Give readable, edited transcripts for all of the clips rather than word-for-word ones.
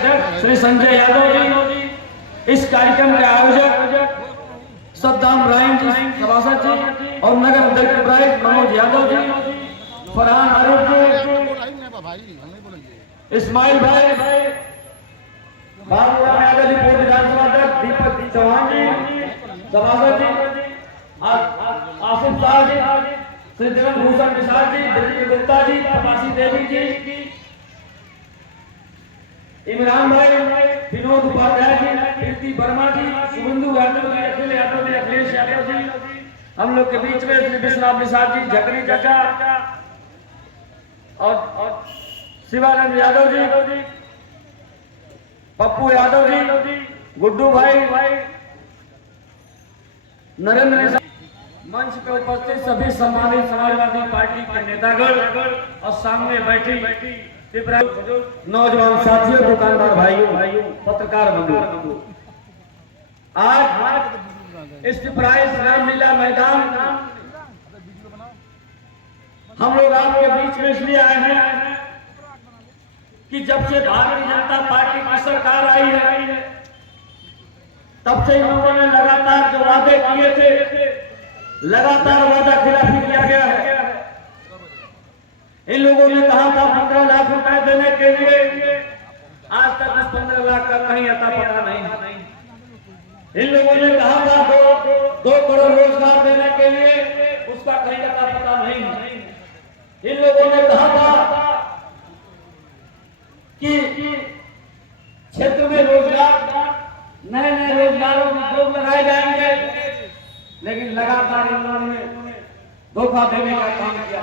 अध्यक्ष श्री संजय यादव जी, इस कार्यक्रम के आयोजक सद्दाम राइम जी सभासद जी और नगर अध्यक्ष ब्राइट मनोज यादव जी, फरहान आरिफ जी, इस्माइल भाई, बाबूराम यादव जी पूर्व विधानसभा अध्यक्ष, दीपक चौहान जी सभासद जी, आसिफ साहब जी, श्री जगन भूषण निषाद जी, दिल्ली गुप्ता जी, प्रकाशी देवी जी, इमरान भाई, विनोद उपाध्याय जी, कीर्ति वर्मा जी, सुबंधु यादव जी, अखिल यादव जी, अखिलेश यादव जी, हम लोग के बीच में श्री विश्वनाथ निषाद जी, झकरी चाचा और शिवानंद यादव जी, पप्पू यादव जी, गुड्डू भाई, नरेंद्र निषाद, मंच पर उपस्थित सभी सम्मानित समाजवादी पार्टी के नेतागण और सामने बैठी नौजवान साथियों, दुकानदार भाइयों, पत्रकार बंधु, आज इस प्राइस रामलीला मैदान हम लोग आपके बीच में इसलिए आए हैं कि जब से भारतीय जनता पार्टी की सरकार आई है तब से इन लोगों ने लगातार जो वादे किए थे, लगातार वादा खिलाफी किया गया है। इन लोगों ने कहा था 15 लाख रुपए देने के लिए, आज तक उस 15 लाख का कहीं अता पता नहीं। इन लोगों ने कहा था 2 करोड़ रोजगार देने के लिए, उसका कहीं अता पता नहीं। इन लोगों ने कहा था कि क्षेत्र में रोजगार, नए रोजगारों में लोग लगाए जाएंगे, लेकिन लगातार इन लोगों ने धोखा देने का काम किया।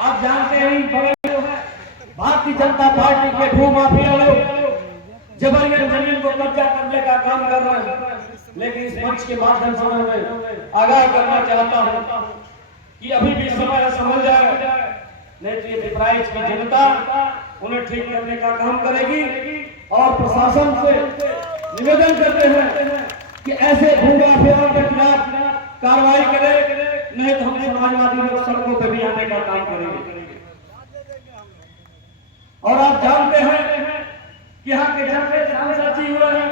आप जानते हैं भारतीय जनता पार्टी के भूमाफिया लोग जबरन जमीन को कब्जा करने का काम कर रहे हैं, लेकिन इस मंच के माध्यम से मैं आगाह करना चाहता हूं कि अभी भी समय संभल जाए, नहीं तो ये पिपराइच की जनता उन्हें ठीक करने का काम करेगी। और प्रशासन से निवेदन करते हैं कि ऐसे भूमाफियाओं के खिलाफ कार्रवाई करे, नहीं तो हम समाजवादी लोग सड़कों पर भी आने का काम करेंगे। और आप जानते हैं कि यहाँ के जनता सांसद जी हुए हैं,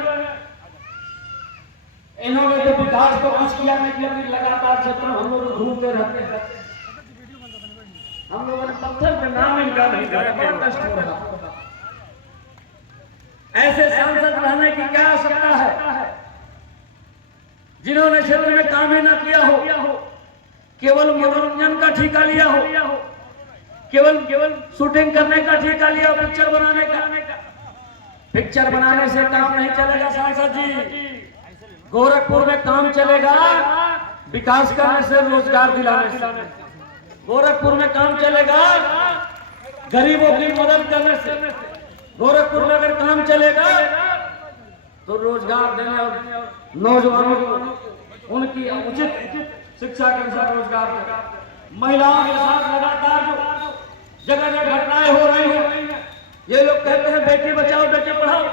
इन्होंने जो विकास को कुछ किया नहीं किया, लगातार क्षेत्र में हम लोग घूमते रहते हैं। हम लोगों ने पत्थर पे नाम इनका नहीं दिया, बड़ा कष्ट हो रहा। ऐसे सांसद रहने की क्या आवश्यकता है जिन्होंने क्षेत्र में काम ही न किया हो, केवल मनोरंजन का ठेका लिया हो, केवल शूटिंग करने का ठेका लिया हो, पिक्चर बनाने का। पिक्चर बनाने से काम नहीं चलेगा सांसद जी। गोरखपुर में काम चलेगा विकास करने से, रोजगार दिलाने से। गोरखपुर में काम चलेगा गरीबों की मदद करने से। गोरखपुर में अगर काम चलेगा तो रोजगार देने और नौजवानों को उनकी उचित शिक्षा के अनुसार रोजगार देगा। महिलाओं के साथ लगातार जो जगह घटनाएं हो रही हैं, ये लोग कहते हैं बेटी बचाओ बेटी पढ़ाओ,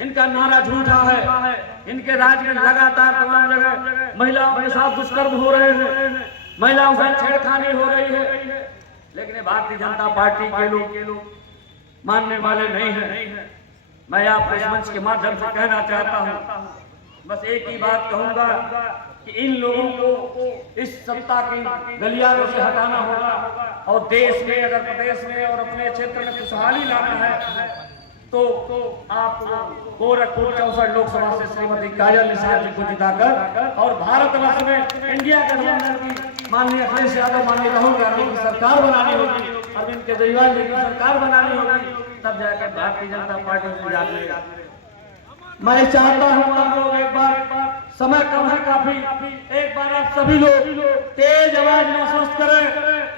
इनका नारा झूठा है। इनके राज्य में लगातार तमाम जगह महिलाओं के साथ दुष्कर्म हो रहे हैं, महिलाओं से छेड़खानी हो रही है, लेकिन भारतीय जनता पार्टी के लोग मानने वाले नहीं हैं। मैं आपको इस मंच के माध्यम से कहना चाहता हूं, बस एक ही बात कहूंगा कि इन लोगों को इस सत्ता की गलियारों से हटाना होगा और देश में, अगर प्रदेश में और अपने क्षेत्र में खुशहाली लाना है तो आप गोरखपुर 64 लोकसभा से श्रीमती काजल निषाद जी को जिताकर और भारतवर्ष में इंडिया गठबंधन की माननीय अखिलेश यादव, माननीय राहुल गांधी की सरकार बनानी होगी, अरविंद केजरीवाल जी की सरकार बनानी होगी, तब जाकर भारतीय जनता पार्टी को याद लेगा। मैं चाहता हूं आप लोग एक बार, समय कम है काफी, एक बार आप सभी लोग तेज आवाज में आश्वस्त करें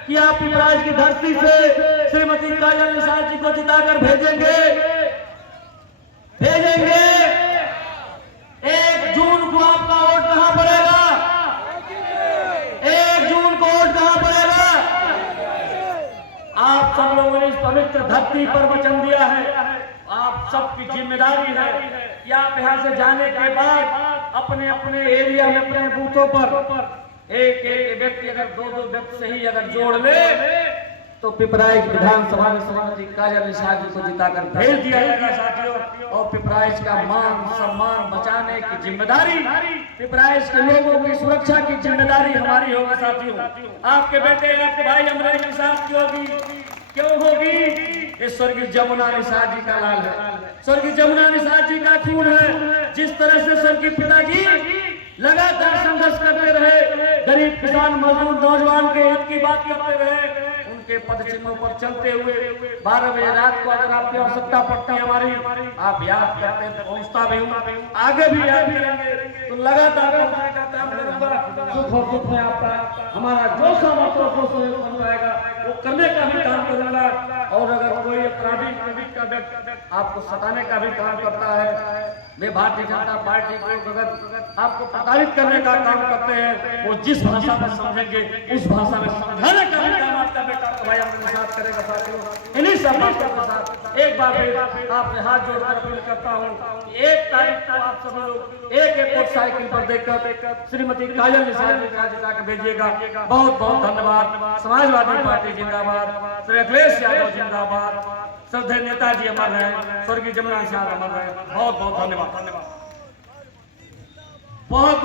कि आप पिपराइच की धरती से श्रीमती काजल निषाद जी को जिताकर भेजेंगे। 1 जून को आपका वोट कहां पड़ेगा? 1 जून को वोट कहां पड़ेगा? आप सब लोगों ने इस पवित्र धरती पर वचन दिया है, आप सबकी जिम्मेदारी है कि आप यहाँ से जाने के बाद अपने अपने एरिया में, अपने बूथों पर एक व्यक्ति, अगर 2 व्यक्ति से ही अगर जोड़ ले तो पिपराइच विधानसभा में श्रीमती काजल निषाद जी को जिताकर भेज दिया जाएगा साथियों। और पिपराइच का मान सम्मान बचाने की जिम्मेदारी, पिपराइच के लोगों की सुरक्षा की जिम्मेदारी हमारी होगी साथियों। आपके बेटे आपके भाई अमरेश निषाद की होगी। क्यों होगी? ये स्वर्गीय जमुना निषाद जी का लाल है, स्वर्गीय जमुना निषाद जी का खून है। जिस तरह से स्वर्गीय पिताजी लगातार संघर्ष करते रहे, गरीब किसान मजदूर नौजवान के हित की बात करते रहे, उनके पद चिन्हों पर चलते हुए 12 बजे रात को अगर आपकी आवश्यकता पड़ती है हमारी, आप याद करते हैं, पहुंचता भी हूँ, आगे भी याद करेंगे, तो लगातार पहुंचने का काम करूंगा। सुख और दुख में आपका हमारा जो सामर्थ्य बन जाएगा वो करने का भी काम करूंगा। और अगर कोई अपराधी का व्यक्ति आपको सताने का भी काम करता है, वे भारतीय जनता पार्टी को अगर आपको प्रताड़ित करने का काम करते हैं, वो जिस भाषा में समझेंगे उस भाषा में समझाने का भी काम आपका बेटा भाई अपने साथ करेगा साथियों। इन्हीं सब बातों के साथ एक बार फिर आपसे हाथ जोड़कर अपील करता हूँ, 1 तारीख को आप सभी लोग एक मोटरसाइकिल पर देखकर श्रीमती काजल निषाद जी को जिता के भेजिएगा। बहुत बहुत धन्यवाद। समाजवादी पार्टी जिंदाबाद, श्री अखिलेश यादव जिंदाबाद, श्रद्धेय नेताजी अमर रहे, स्वर्गीय जमुना निषाद अमर रहे। बहुत बहुत धन्यवाद। बहुत